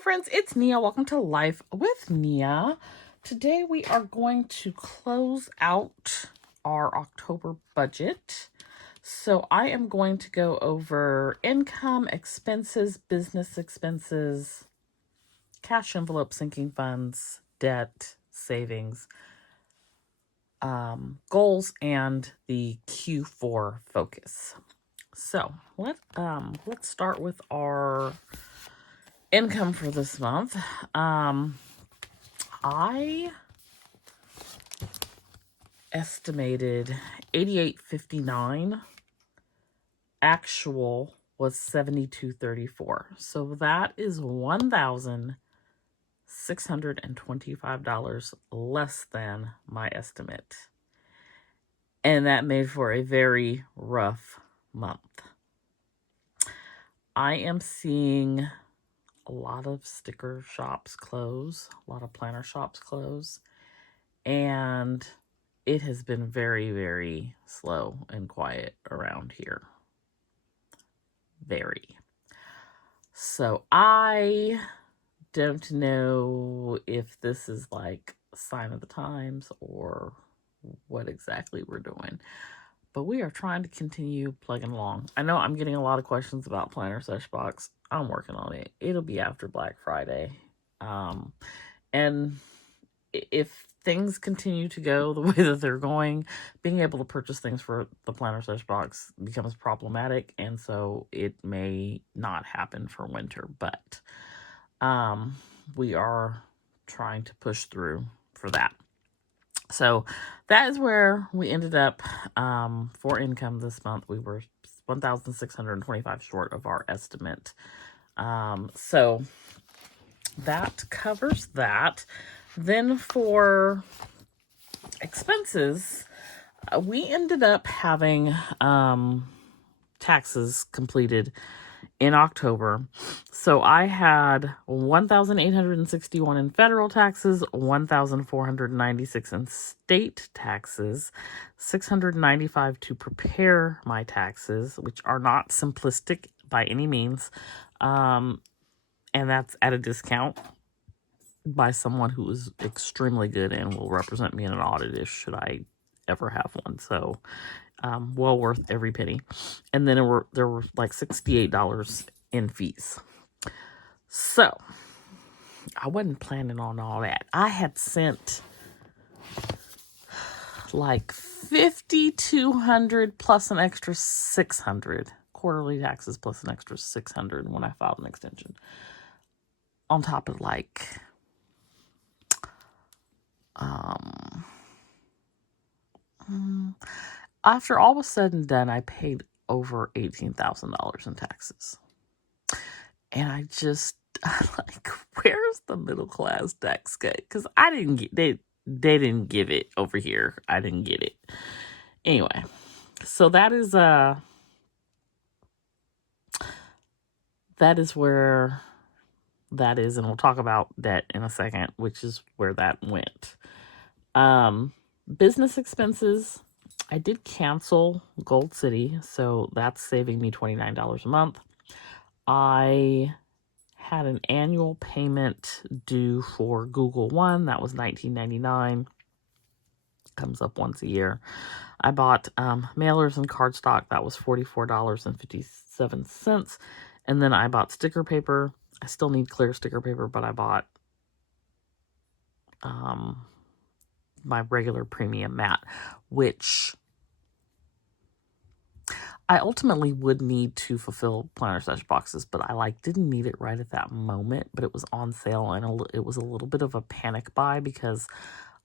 friends, it's Nia. Welcome to Life with Nia. Today we are going to close out our October budget. So I am going to go over income, expenses, business expenses, cash envelope, sinking funds, debt, savings, goals, and the Q4 focus. So let's start with our income for this month. I estimated $88.59. Actual was $72.34. So that is $1,625 less than my estimate. And that made for a very rough month. I am seeing a lot of sticker shops close, a lot of planner shops close, and it has been very, very slow and quiet around here. Very. So I don't know if this is like a sign of the times or what exactly we're doing, but we are trying to continue plugging along. I know I'm getting a lot of questions about Planner Sesh Box. I'm working on it. It'll be after Black Friday. And if things continue to go the way that they're going, being able to purchase things for the Planner Sesh Box becomes problematic, and so it may not happen for winter, but we are trying to push through for that. So that is where we ended up for income this month. We were $1,625 short of our estimate. So that covers that. Then for expenses, we ended up having taxes completed in October. So I had $1,861 in federal taxes, $1,496 in state taxes, $695 to prepare my taxes, which are not simplistic by any means. And that's at a discount by someone who is extremely good and will represent me in an audit if should I ever have one. So well worth every penny. And then there were like $68 in fees. So I wasn't planning on all that. I had sent like $5,200 plus an extra $600 quarterly taxes plus an extra $600 when I filed an extension, on top of like after all was said and done, I paid over $18,000 in taxes. And I just, like, where's the middle class tax cut? Because I didn't get, they didn't give it over here. I didn't get it. Anyway, so that is where that is. And we'll talk about debt in a second, which is where that went. Business expenses, I did cancel Gold City, so that's saving me $29 a month. I had an annual payment due for Google One. That was $19.99. Comes up once a year. I bought mailers and cardstock. That was $44.57. And then I bought sticker paper. I still need clear sticker paper, but I bought my regular premium mat, which I ultimately would need to fulfill Planner Sesh boxes, but I didn't need it right at that moment, but it was on sale, and it was a little bit of a panic buy because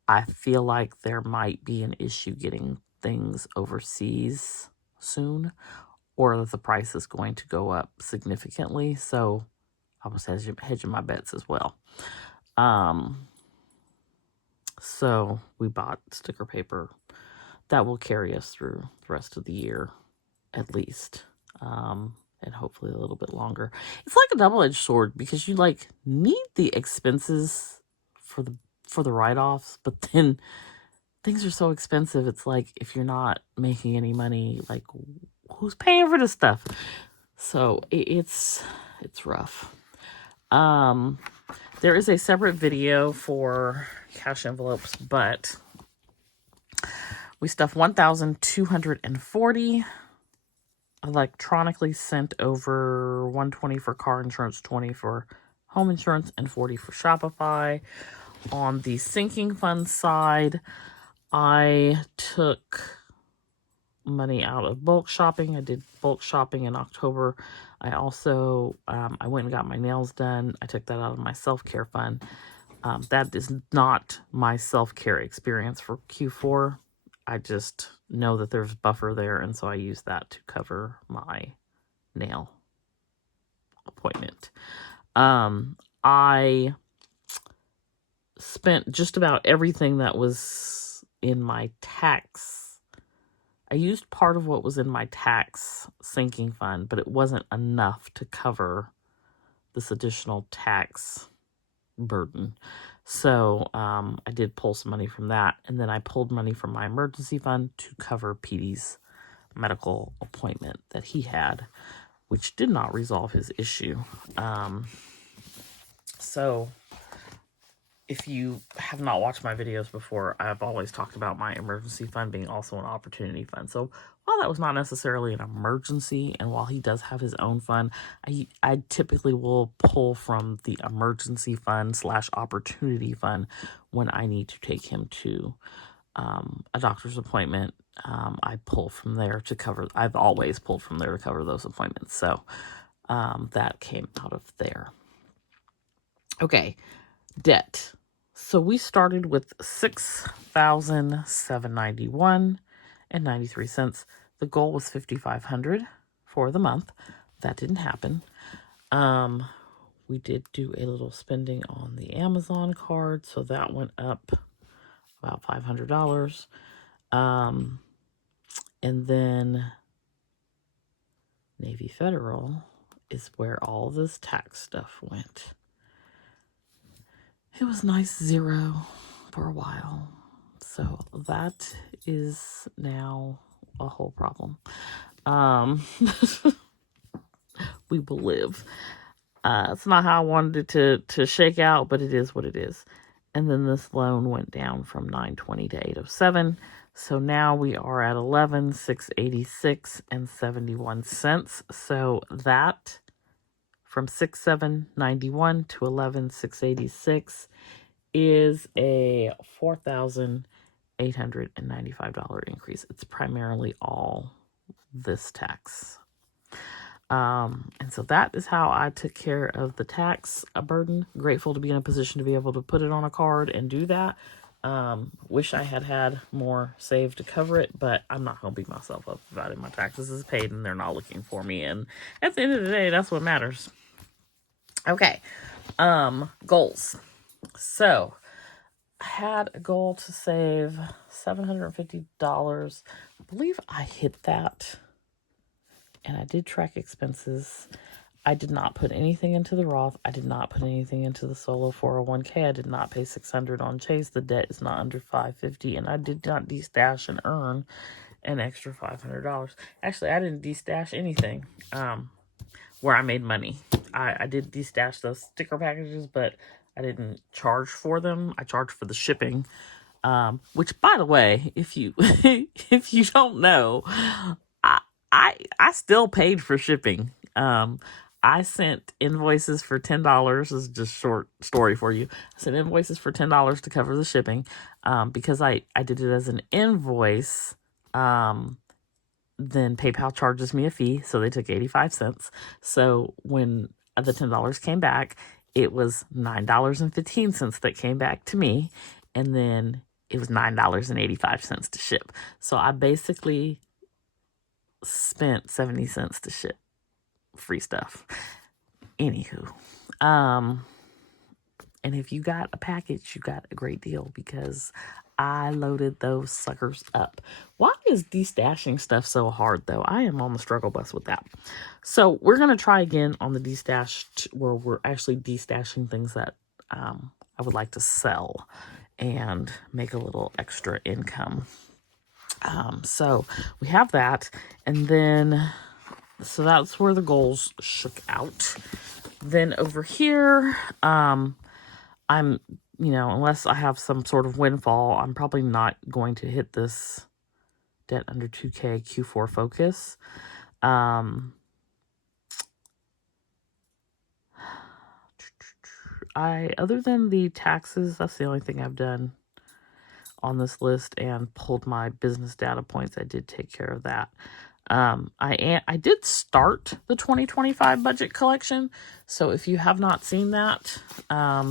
I feel like there might be an issue getting things overseas soon, or that the price is going to go up significantly. So I was hedging my bets as well. So we bought sticker paper that will carry us through the rest of the year, at least, and hopefully a little bit longer. It's like a double-edged sword because you need the expenses for the write-offs, but then things are so expensive. It's like, if you're not making any money, who's paying for this stuff? So it's rough. There is a separate video for cash envelopes, but we stuffed 1,240, electronically sent over 120 for car insurance, 20 for home insurance, and 40 for Shopify. On the sinking fund side, I took money out of bulk shopping. I did bulk shopping in October. I also, I went and got my nails done. I took that out of my self-care fund. That is not my self-care experience for Q4. I just know that there's buffer there, and so I use that to cover my nail appointment. I spent just about everything that was in my tax. I used part of what was in my tax sinking fund, but it wasn't enough to cover this additional tax burden. So I did pull some money from that, and then I pulled money from my emergency fund to cover Petey's medical appointment that he had, which did not resolve his issue. So if you have not watched my videos before, I've always talked about my emergency fund being also an opportunity fund. So while that was not necessarily an emergency, and while he does have his own fund, I typically will pull from the emergency fund / opportunity fund when I need to take him to a doctor's appointment. I pull from there to cover, I've always pulled from there to cover those appointments. So that came out of there. Okay. Debt. So we started with $6,791.93. The goal was $5,500 for the month. That didn't happen. We did do a little spending on the Amazon card, so that went up about $500. And then Navy Federal is where all this tax stuff went. It was nice zero for a while. So that is now a whole problem. We will live. It's not how I wanted it to shake out, but it is what it is. And then this loan went down from $920 to $807. So now we are at $11,686.71. So that from $6,791 to $11,686 is a $4,895 increase. It's primarily all this tax. And so that is how I took care of the tax burden. Grateful to be in a position to be able to put it on a card and do that. Wish I had more saved to cover it, but I'm not going to beat myself up about it. My taxes is paid and they're not looking for me. And at the end of the day, that's what matters. Okay. Goals. So I had a goal to save $750. I believe I hit that. And I did track expenses. I did not put anything into the Roth. I did not put anything into the solo 401k. I did not pay $600 on Chase. The debt is not under $550, and I did not destash and earn an extra $500. Actually, I didn't destash anything where I made money. I did destash those sticker packages, but I didn't charge for them. I charged for the shipping, which, by the way, if you if you don't know, I still paid for shipping. I sent invoices for $10. This is just short story for you. I sent invoices for $10 to cover the shipping, because I did it as an invoice. Then PayPal charges me a fee, so they took 85 cents. So when the $10 came back, it was $9.15 that came back to me, and then it was $9.85 to ship. So I basically spent 70 cents to ship free stuff. Anywho, and if you got a package, you got a great deal, because I loaded those suckers up. Why is destashing stuff so hard, though? I am on the struggle bus with that. So we're going to try again on the destash, where we're actually destashing things that I would like to sell and make a little extra income. So we have that. And then, so that's where the goals shook out. Then over here, I'm, unless I have some sort of windfall, I'm probably not going to hit this debt under 2K Q4 focus. Other than the taxes, that's the only thing I've done on this list, and pulled my business data points. I did take care of that. I did start the 2025 budget collection, so if you have not seen that,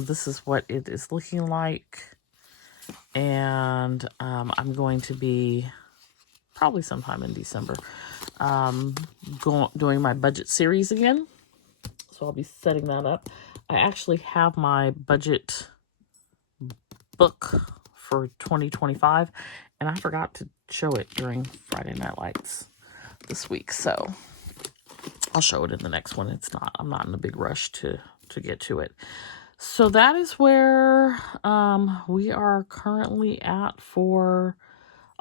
this is what it is looking like. And I'm going to be probably sometime in December doing my budget series again, so I'll be setting that up. I actually have my budget book for 2025, and I forgot to show it during Friday Night Lights this week, so I'll show it in the next one. I'm not in a big rush to get to it. So that is where we are currently at for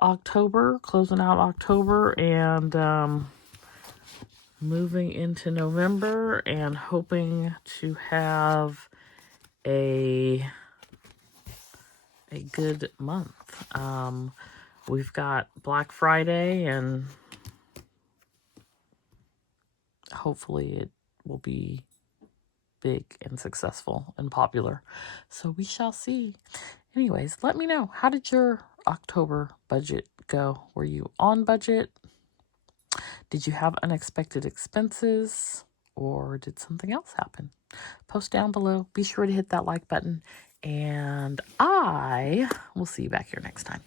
October, closing out October, and moving into November, and hoping to have a good month. We've got Black Friday, and hopefully it will be big and successful and popular. So we shall see. Anyways, let me know. How did your October budget go? Were you on budget? Did you have unexpected expenses? Or did something else happen? Post down below. Be sure to hit that like button. And I will see you back here next time.